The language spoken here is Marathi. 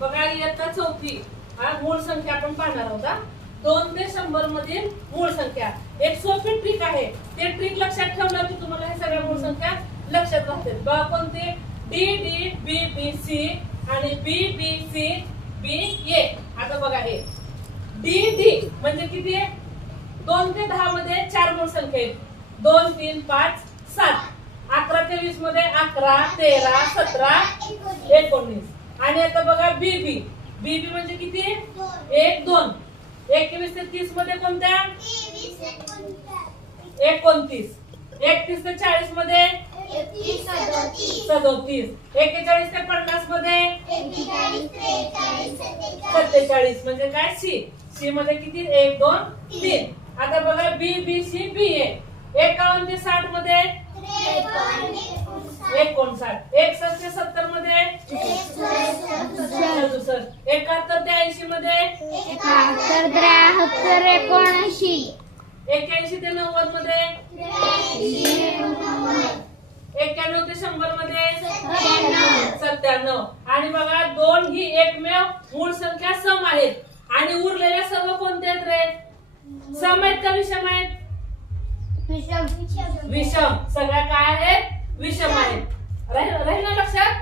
बघा इयत्ता चौथी हा मूळ संख्या आपण पाहणार आहोत. 2 ते 100 मधील मूळ संख्या. एक सोपी ट्रिक आहे. ते ट्रिक लक्षात ठेवलं की तुम्हाला हे सगळ्या मूळ संख्या लक्षात राहतील. बघा कोणते डी डी बी बी सी आणि बी बी सी बी ए. आता बघा हे डी डी म्हणजे किती आहे? 2 ते 10 मध्ये 4 मूळ संख्या आहेत. 2 3 5 7. 11 ते 20 मध्ये 11 13 17 19. आणि आता बघा बीबी. बीबी म्हणजे किती? 1 2. 21 ते 30 मध्ये कोणत्या? 29. 31 ते 40 मध्ये 37. 41 ते 50 मध्ये 47. म्हणजे काय? सी. सी मध्ये किती? 1 2 3. आता बघा बी बी सी बी ए. 51 ते 60 मध्ये 59. 61 ते 70 मध्ये 67. 71 ते 80 मध्ये 71 81 ते 90 मध्ये 91 ते 100 मध्ये 97. आणि बघा 2 ही एकमेव मूळ संख्या सम आहेत. आणि उरलेल्या सर्व कोणत्या आहेत रे? सम आहेत का विषम आहेत? विषम. सगळ्या काय आहेत? विषम आहेत. राहिलं ना लक्षात?